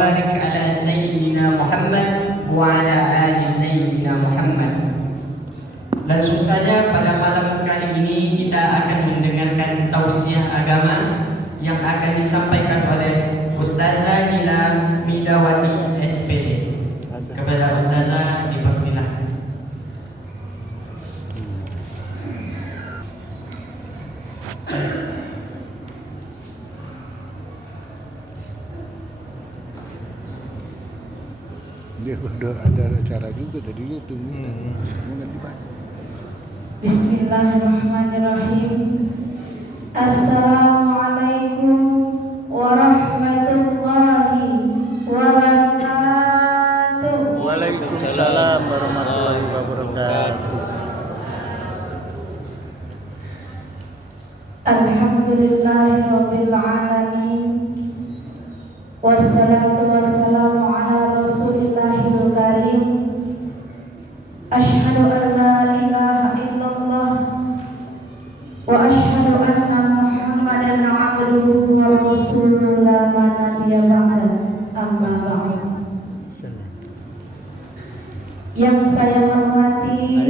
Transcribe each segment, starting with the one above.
barik ala sayyidina Muhammad wa ala ali sayyidina Muhammad. Langsung saja pada malam kali ini kita akan mendengarkan tausiah agama yang akan disampaikan oleh Ustazah Nila Midawati SPD. Kepada Ustazah dipersilahkan. Dia ada acara juga tadi dia tunggu. Bismillahirrahmanirrahim. Assalamualaikum warahmatullahi wabarakatuh. Waalaikumsalam warahmatullahi wabarakatuh. Alhamdulillahirabbil alamin. Wassalatu wassalamu ala Rasulillahil karim. Asyhadu an la ilaha illallah wa asyhadu anna Muhammadan abduhu wa rasuluhu la nabiyya ba'da. Amma ba'd. Yang saya hormati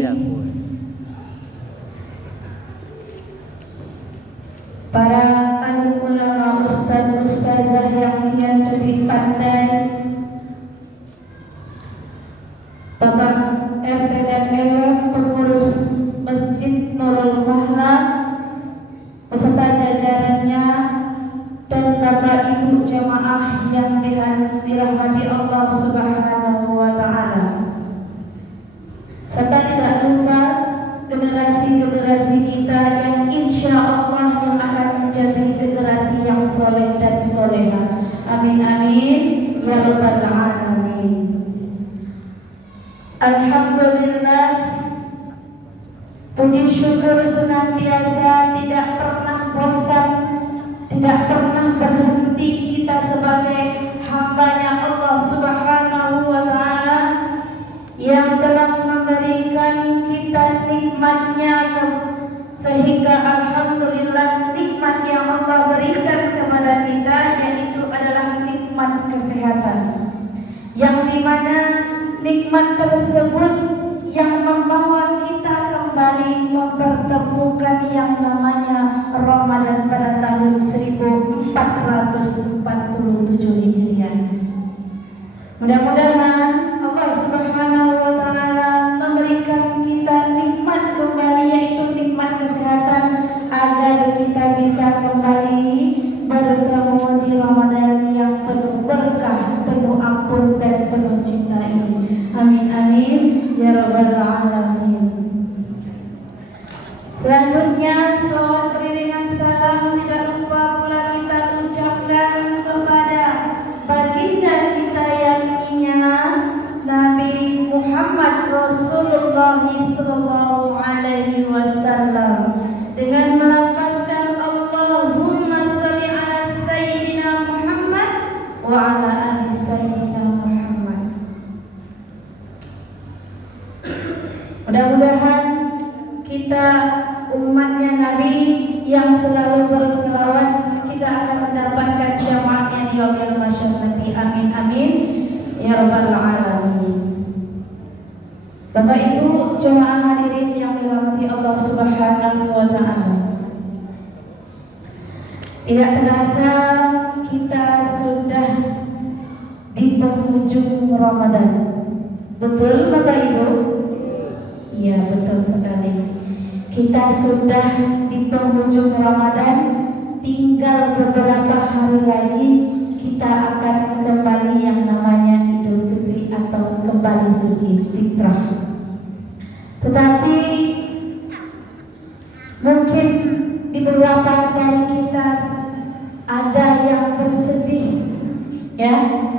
para alim ulama, ustaz ustazah yang kian cerdik pandai, Bapak RT dan RW, pengurus Masjid Nurul Fahla beserta jajarannya, dan Bapak Ibu jamaah yang dirahmati Allah Subhanahu wa taala. Serta tidak lupa generasi-generasi kita yang insya Allah yang akan menjadi generasi yang soleh dan soleha. Amin amin ya rabbal alamin. Alhamdulillah, puji syukur senantiasa tidak pernah bosan, tidak pernah berhenti kita sebagai hambanya Allah Subhanahu wa ta'ala yang telah memberikan kita nikmatnya, sehingga alhamdulillah nikmat yang Allah berikan kepada kita yaitu adalah nikmat kesehatan, yang dimana nikmat tersebut yang membawa kita kembali mempertemukan yang namanya Ramadan pada tahun 1447 Hijriah. Mudah-mudahan Allah Subhanahu wa taala memberikan kita nikmat kembali, yaitu nikmat kesehatan, agar kita bisa kembali bertemu di Ramadan yang penuh berkah, penuh ampun dan penuh cinta ini. Amin amin ya rabbal alamin. Selanjutnya selawat beriringan salam tidak lupa pula kita ucapkan kepada baginda kita yang Nabi Muhammad Rasulullah sallallahu alaihi wasallam, dengan melafazkan Allahumma shalli ala sayyidina Muhammad wa ala ali sayyidina Muhammad. Mudah-mudahan kita umatnya Nabi yang selalu berselawat, kita akan mendapatkan syafaatnya di yaumil mahsyar nanti. Amin amin ya rabbal alamin. Bapak Ibu jemaah hadirin yang dirahmati Allah Subhanahu wa taala, tidak terasa kita sudah di penghujung Ramadan. Betul Bapak Ibu? Iya, betul sekali. Kita sudah di penghujung Ramadan, tinggal beberapa hari lagi kita akan kembali yang namanya Idul Fitri atau kembali suci fitrah. Tetapi mungkin di beberapa dari kita ada yang bersedih, ya,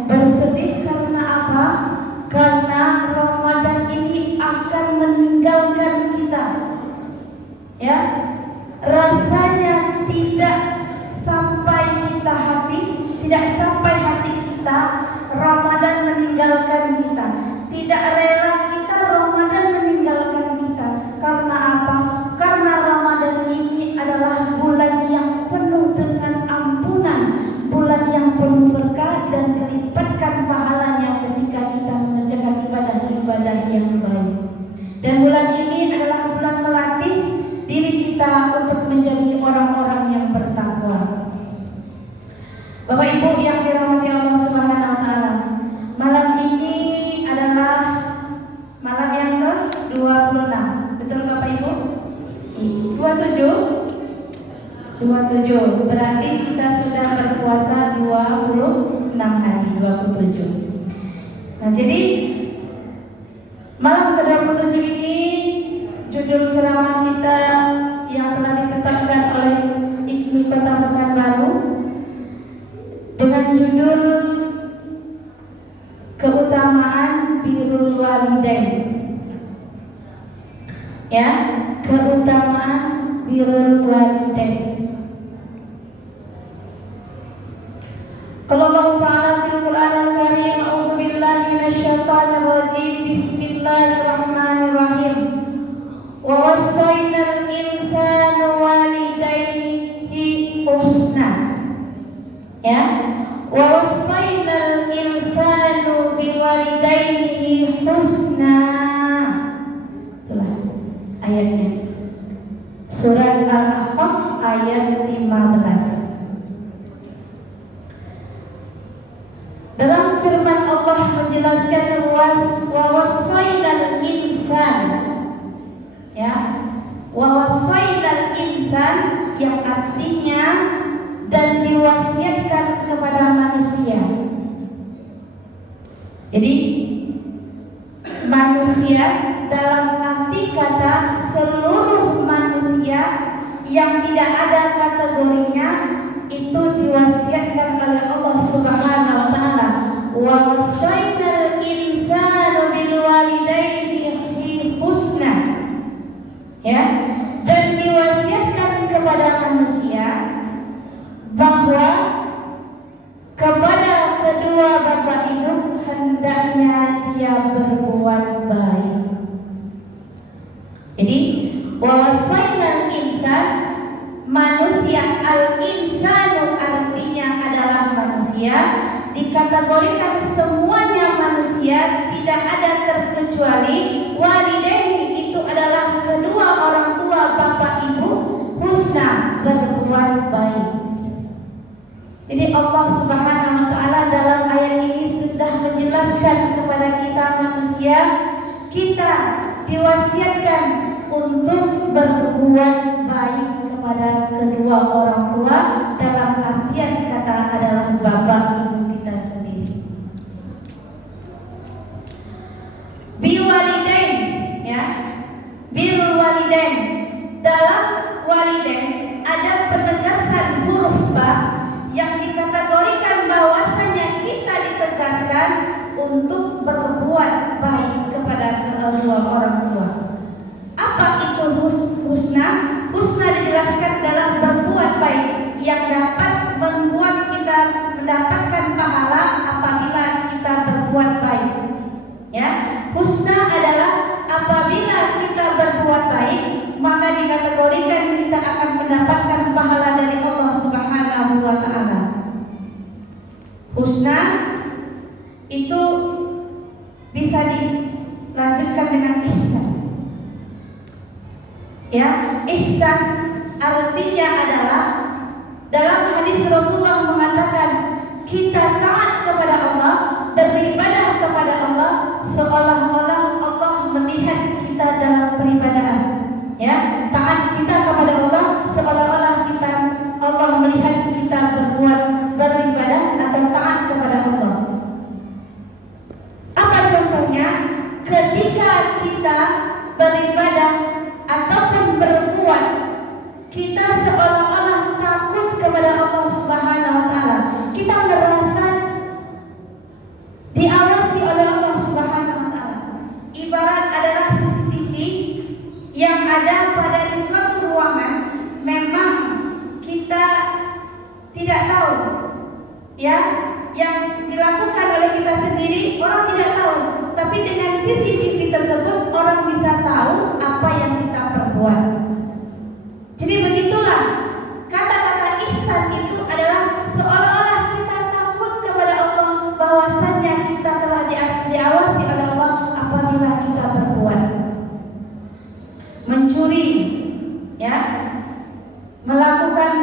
bersedih karena apa? Karena Ramadan ini akan meninggalkan kita, ya. Rasanya tidak sampai kita tidak sampai hati kita Ramadan meninggalkan kita. Tidak rela kita Ramadan meninggalkan kita. Karena apa? Karena Ramadan ini adalah bulan yang penuh dengan ampunan, bulan yang penuh berkah dan dilipatkan Nah, jadi malam ke-27 ini judul ceramah kita yang telah ditetapkan oleh IKMI Kota Pekanbaru dengan judul keutamaan birrul walidain. Ya, keutamaan birrul walidain. Kalau Allah Ta'ala fil Qur'an al-Karim, a'udzu billahi minasyaitonir rajim, bismillahirrahmanirrahim. Wa wassaynal insana walidayhi husna. Ya, wa wassaynal insanu biwalidayhi husna. Itulah ayatnya. Surat Al-Ahqaf ayat 15. Dalam firman Allah menjelaskan wa wassaynal insan, ya, wa wassaynal insan yang artinya dan diwasiatkan kepada manusia. Jadi manusia dalam arti kata seluruh manusia yang tidak ada kategorinya itu diwasiatkan oleh Allah Subhanahu wa taala. Wa wasainal insanu bil walidayhi husna. Ya, dan diwasiatkan kepada manusia bahwa kepada kedua bapak ibu hendaknya dia berbuat baik. Jadi wa wasainal insan, manusia, al-insanu artinya adalah manusia, dikategorikan semuanya manusia, tidak ada terkecuali. Walidaini itu adalah kedua orang tua bapak ibu, husna, berbuat baik. Jadi Allah Subhanahu wa taala dalam ayat ini sudah menjelaskan kepada kita manusia, kita diwasiatkan untuk berbuat baik kepada kedua orang tua, dalam artian kata adalah bapak ibu kita sendiri. Biwalidain, ya, birrul walidain. Dalam walidain ada penegasan huruf ba yang dikategorikan bahwasanya kita ditegaskan untuk berbuat baik kepada kedua orang tua. Apa itu husna? Husna dijelaskan dalam berbuat baik yang dapat membuat kita mendapatkan pahala apabila kita berbuat baik. Ya, husna adalah apabila kita berbuat baik, maka dikategorikan kita akan mendapatkan pahala dari Allah Subhanahu wa taala. Husna itu bisa dilanjutkan dengan ihsan. Ya, ihsan artinya adalah dalam hadis Rasulullah mengatakan kita taat kepada Allah, beribadah kepada Allah seolah-olah Allah melihat kita dalam peribadahan. Ya, taat kita kepada Allah seolah-olah Allah melihat kita beribadah atau taat kepada Allah. Apa contohnya? Ketika kita beribadah ataupun berbuat, kita seolah-olah takut kepada Allah Subhanahu wa taala. Kita merasa diawasi oleh Allah Subhanahu wa taala. Ibarat adalah CCTV yang ada pada di suatu ruangan, memang kita tidak tahu, ya, yang dilakukan oleh kita sendiri orang tidak tahu, tapi dengan CCTV tersebut orang bisa tahu apa yang kita perbuat. Jadi begitulah kata-kata ihsan itu adalah seolah-olah kita takut kepada Allah bahwasanya kita telah diawasi oleh Allah apabila kita berbuat. Mencuri, ya, melakukan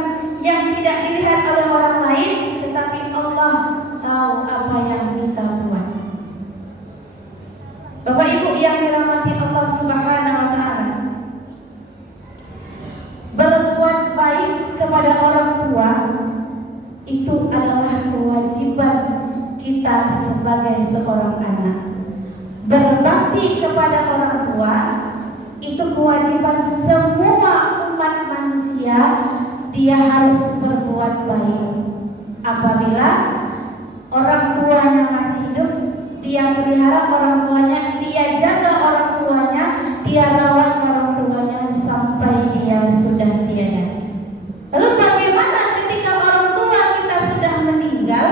yang tidak dilihat oleh orang lain, tetapi Allah tahu apa yang kita sebagai seorang anak. Berbakti kepada orang tua itu kewajiban semua umat manusia. Dia harus berbuat baik. Apabila orang tuanya masih hidup, dia pelihara orang tuanya, dia jaga orang tuanya, dia rawat orang tuanya sampai dia sudah tiada. Lalu bagaimana ketika orang tua kita sudah meninggal?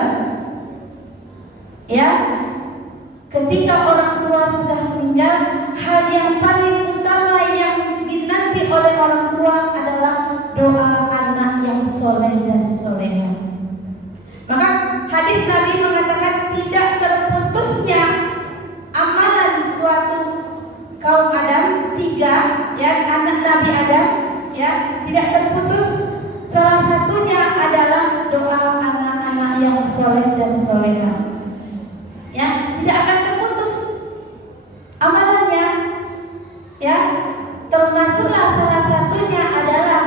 Ya, ketika orang tua sudah meninggal, hal yang paling utama yang dinanti oleh orang tua adalah doa anak yang soleh dan soleha. Maka hadis Nabi mengatakan tidak terputusnya amalan suatu kaum Adam, 3 ya, anak Nabi Adam ya, tidak terputus. Salah satunya adalah doa anak-anak yang soleh dan soleha. Ya, tidak akan terputus amalannya. Ya, termasuklah salah satunya adalah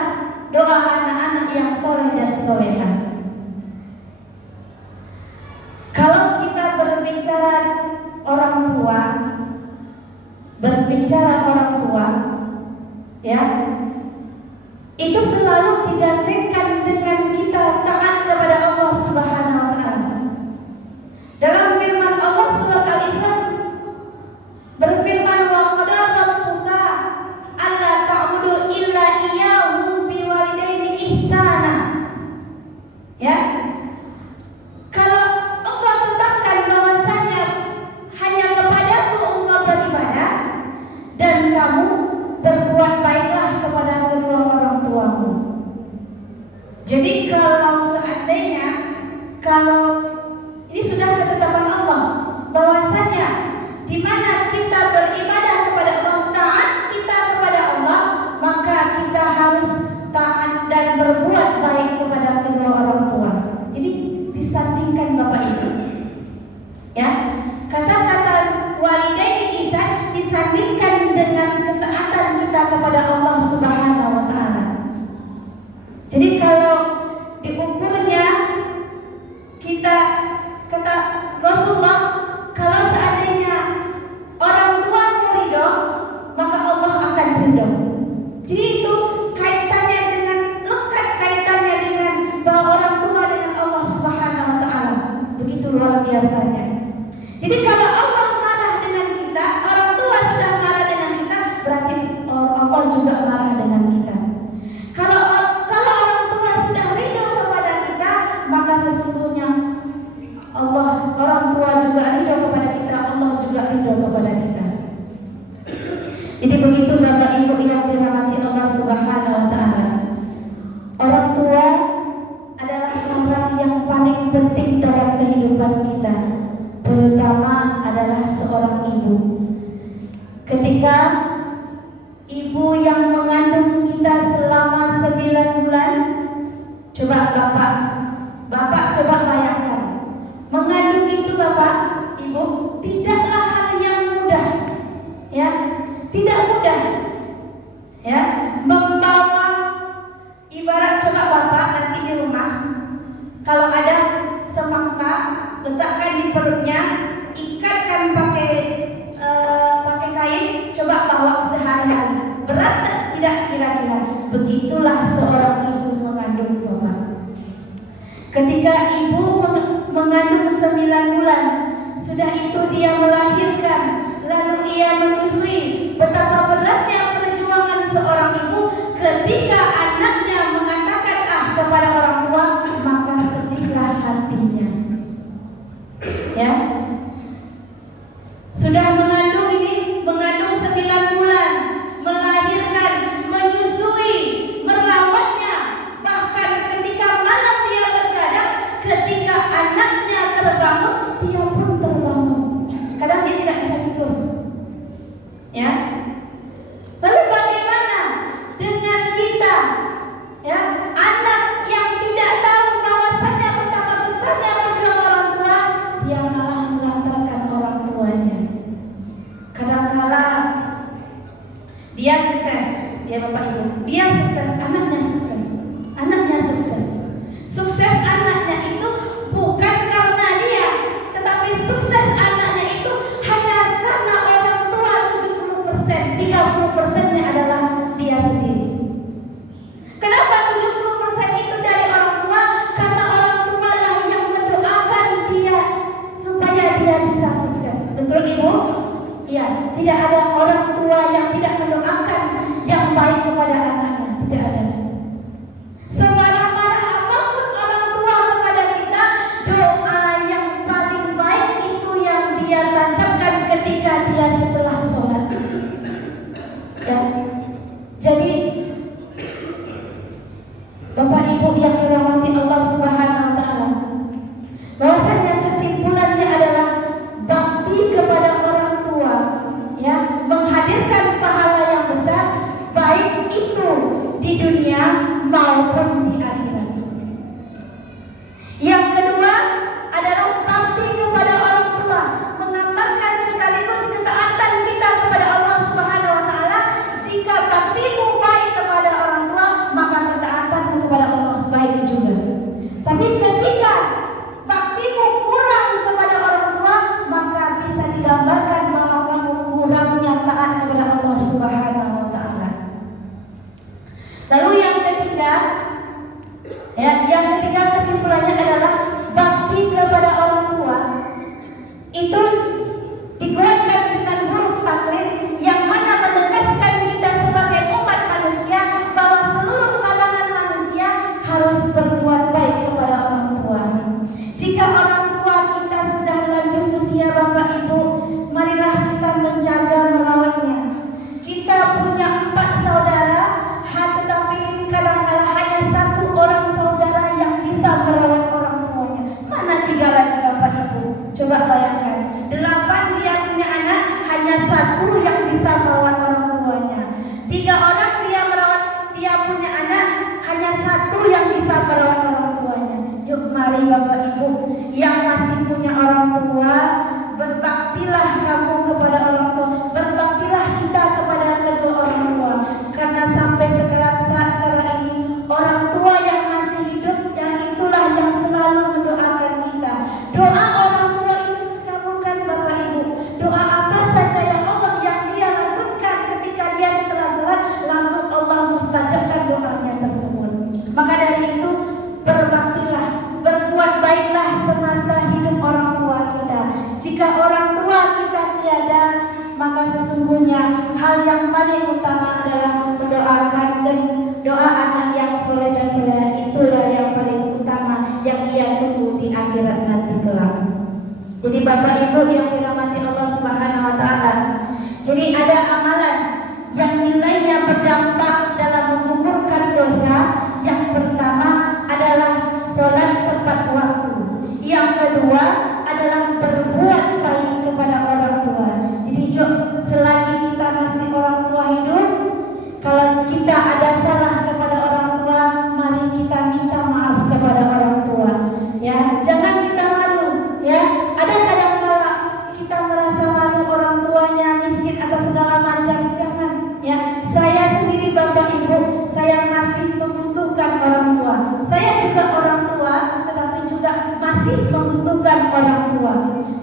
doa anak-anak yang soleh dan soleha. Kalau kita berbicara orang tua, ya, itu selalu digandengkan dengan kita taat kepada Allah Subhanahu wa Ta'ala. Dalam firman Allah surat Al-Isra berfirman, wa qada rabbuka alla ta'budu illa iyyahu biwalidaini ihsana. Ya, kalau engkau tetapkan bahwasanya hanya kepadaku engkau beribadah dan kamu berbuat baiklah kepada kedua orang tuamu. Jadi kalau seandainya ini sudah ketetapan Allah bahwasanya di mana kita beribadah kepada Allah, taat kita kepada Allah, maka kita harus taat dan berbuat baik kepada kedua orang tua. Jadi disandingkan Bapak Ibu. Ya, kata-kata walidaini ihsan disandingkan dengan ketaatan kita kepada Allah Subhanahu wa Ta'ala. Jadi kalau diukurnya kita, kata Rasulullah, kalau seandainya orang tua ridho, maka Allah akan ridho. Jadi itu kaitannya lekat kaitannya dengan bahwa orang tua dengan Allah Subhanahu wa Ta'ala. Begitu luar biasanya. Jadi kalau Allah marah dengan kita, orang tua sudah marah dengan kita, berarti Allah juga marah dengan kita. Kalau orang tua sudah ridho kepada kita, maka sesungguhnya orang tua juga ridho kepada kita, Allah juga ridho kepada kita. Jadi begitu Bapak Ibu yang dirahmati Allah Subhanahu wa Ta'ala. Orang tua adalah orang yang paling penting dalam kehidupan kita, terutama adalah seorang ibu. Ketika ibu yang mengandung kita selama 9 bulan, coba Bapak coba bayangkan, mengandung itu Bapak, Ibu, tidaklah hal yang mudah, ya, tidak mudah, ya, membawa, ibarat coba Bapak nanti di rumah, kalau ada semangka, letakkan di perutnya, ikatkan pakai kain, coba bawa sehari-hari, berat tidak kira-kira? Begitulah seorang ibu mengandung Bapak. Ketika ibu mengandung 9 bulan, sudah itu dia melahirkan, lalu ia menyusui. Betapa beratnya perjuangan seorang ibu ketika anaknya mengatakan kepada orang tua, maka sedihlah hatinya. Ya, sudah mengandung 9 bulan, melahirkan, menyusui, merawatnya, bahkan ketika malam dia bergadang, ketika anaknya terbangun, dia pun terbangun. Kadang dia tidak bisa tidur. Ya. Lalu bagaimana dengan kita? Ya, anak yang tidak tahu bahwasanya betapa besarnya perjuangan orang tua, dia malah melantarkan orang tuanya. Kadang-kala dia sukses, ya Bapak Ibu, dia sukses, anaknya sukses. Sukses anaknya itu bukan karena dia, tetapi Ibu, ya, tidak ada orang tua yang tidak mendoakan yang baik kepada anaknya, tidak ada. Semarah-marah apapun orang tua kepada kita, doa yang paling baik itu yang dia tancapkan ketika dia setelah sholat. Ya. Jadi Bapak Ibu yang dirahmati Allah Subhanahu wa taala, bahwasanya kesimpulannya adalah bakti kepada orang tua, ya, menghadirkan pahala yang besar baik itu di dunia maupun di akhirat. Yang kedua adalah bakti kepada orang tua, mengamalkan sekaligus ketaatan kita kepada Allah Subhanahu wa taala. Jika baktimu baik kepada orang tua, maka ketaatanmu kepada Allah baik juga. Tapi ketika baktimu kurang kepada orang tua, maka bisa digambarkan bahwa kamu kurangnya taat kepada Allah Subhanahu wa taala. Lalu yang ketiga, yang ketiga kesimpulannya adalah bakti kepada orang tua itu dikuatkan dengan huruf taklid yang mana menegaskan kita sebagai umat manusia bahwa seluruh kalangan manusia harus berbuat baik kepada orang tua. Jika orang tua kita sudah lanjut usia, Bapak Ibu, marilah kita menjaga merawatnya. Kita punya 4 saudara, tetapi kadang-kala hanya 1 orang saudara yang bisa merawat orang tuanya. Mana 3 lagi, Bapak Ibu? Coba bayangkan, 8 dia punya anak, hanya 1 yang bisa merawat orang tuanya. 3 orang dia punya anak, hanya 1 yang bisa merawat orang tuanya. Yuk mari Bapak Ibu yang masih punya orang tua, berbaktilah kamu kepada orang tua, berbaktilah kita kepada kedua orang tua. Karena sampai sekarang ini orang tua yang masih hidup, yang itulah yang selalu mendoakan kita. Doa orang tua itu dikabulkan, Bapak Ibu. Doa apa saja yang dia lakukan ketika dia setelah sholat, langsung Allah mustajabkan doanya tersebut. Maka dari itu berbaktilah, berbuat baiklah semasa hidup orang tua kita. Jika orang tua kita tiada, maka sesungguhnya hal yang paling utama adalah mendoakan, dan doa anak yang soleh dan soleh itulah yang paling utama yang ia tunggu di akhirat nanti kelak. Jadi Bapak Ibu yang dirahmati Allah Subhanahu wa taala, jadi ada amalan yang nilainya berdampak dalam menggugurkan dosa. Yang pertama adalah sholat tepat waktu. Yang kedua adalah berbuat baik kepada orang tua. Jadi yuk, selagi kita masih orang tua hidup, kalau kita ada salah kepada orang tua, mari kita minta maaf kepada orang tua. Ya, jangan kita malu. Ya, ada kadang-kala kita merasa malu orang tuanya miskin atau segala macam. Jangan. Ya, saya sendiri Bapak Ibu, saya masih membutuhkan orang tua. Saya juga orang tua, tetapi juga masih membutuhkan orang tua.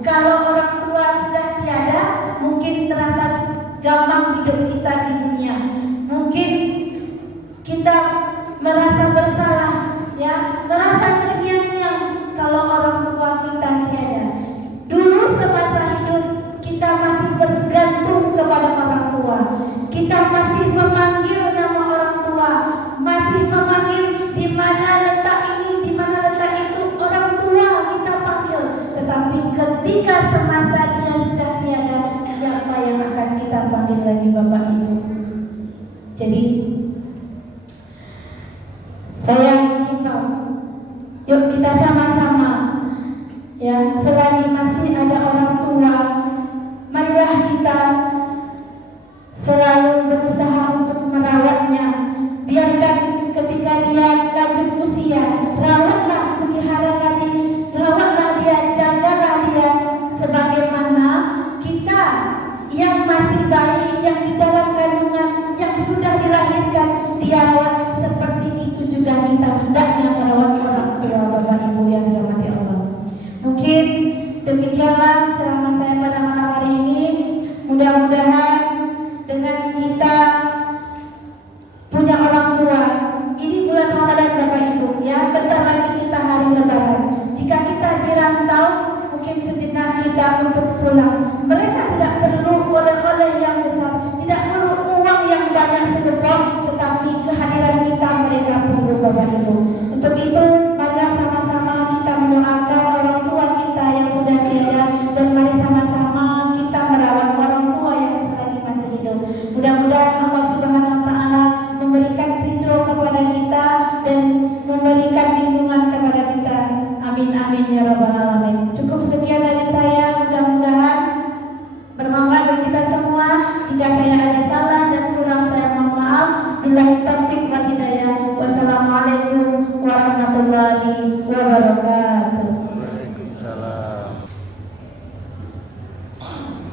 Kalau orang tua sudah tiada, mungkin terasa gampang hidup kita di dunia. Mungkin kita merasa bersalah, ya, merasa terngiang-ngiang kalau orang tua kita tiada. Dulu semasa hidup kita masih bergantung kepada orang tua. Kita masih memanggil nama orang tua, masih memanggil di mana letak ini, di mana letak itu, orang tua kita panggil. Tetapi ketika semasa dia sudah tiada, siapa yang akan kita panggil lagi, Bapak Ibu? Jadi saya mengimbau, yuk kita sama-sama, ya, selagi masih ada orang tua, marilah kita selalu berusaha untuk merawatnya. Biarkan ketika dia lanjut usia, rawatlah, peliharalah dia, jagalah dia, sebagaimana kita yang masih bayi, yang di dalam kandungan, yang sudah dilahirkan, dia rawat. Seperti itu juga kita hendaknya merawat orang tua, Bapak Ibu yang dirahmati Allah. Mungkin demikianlah ceramah saya pada malam hari ini. Mudah-mudahan dengan kita punya orang tua, ini bulan Ramadan Bapak Ibu, ya, bentar lagi kita hari Lebaran. Jika kita dirantau, mungkin sejenak kita untuk pulang. Mereka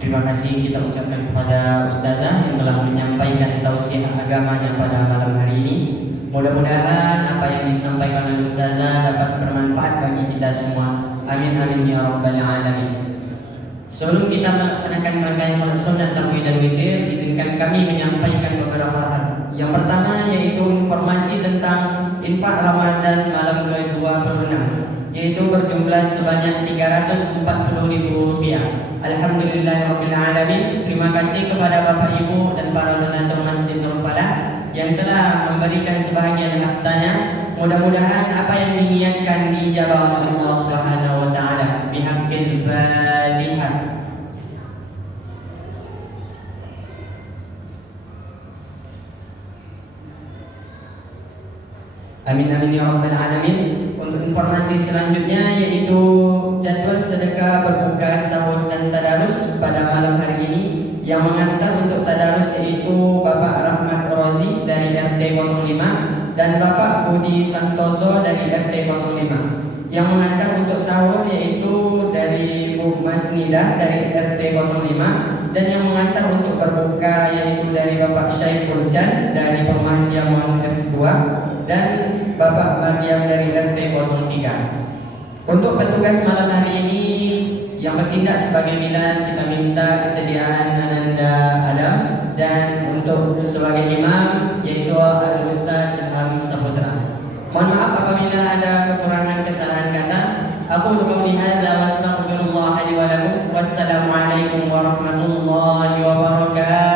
Terima kasih kita ucapkan kepada Ustazah yang telah menyampaikan tausiah agamanya pada malam hari ini. Mudah-mudahan apa yang disampaikan oleh Ustazah dapat bermanfaat bagi kita semua. Amin amin ya rabbal alamin. Sebelum kita melaksanakan rangkaian salat sunat tarawih dan witir, izinkan kami menyampaikan beberapa hal. Yang pertama yaitu informasi tentang infak Ramadan malam ke-26, yaitu berjumlah sebanyak Rp340.000. Alhamdulillahirabbil alamin. Terima kasih kepada Bapak Ibu dan para donatur Masjid Nurul Falah yang telah memberikan sebahagian hartanya. Mudah-mudahan apa yang diniatkan dijabah oleh Allah Subhanahu wa taala. Bihaqqil Fatihah. Amin amin ya rabbal alamin. Untuk informasi selanjutnya yaitu jadwal sedekah berbuka, sahur dan tadarus pada malam hari ini. Yang mengantar untuk tadarus yaitu Bapak Rahmat Rozi dari RT 05 dan Bapak Budi Santoso dari RT 05. Yang mengantar untuk sahur yaitu dari Bu Mas Nida dari RT 05, dan yang mengantar untuk berbuka yaitu dari Bapak Syaiful Jan dari Perumahan Diamond F2 dan Bapak Mardiam dari RT 03. Untuk petugas malam hari ini yang bertindak sebagai bidan, kita minta kesediaan Ananda Adam, dan untuk sebagai imam yaitu Al-Ustaz Ilham Saputra. Mohon maaf apabila ada kekurangan kesalahan kata. Aku qauli hadza wa astaghfirullah li wa lakum. Wassalamualaikum warahmatullahi wabarakatuh.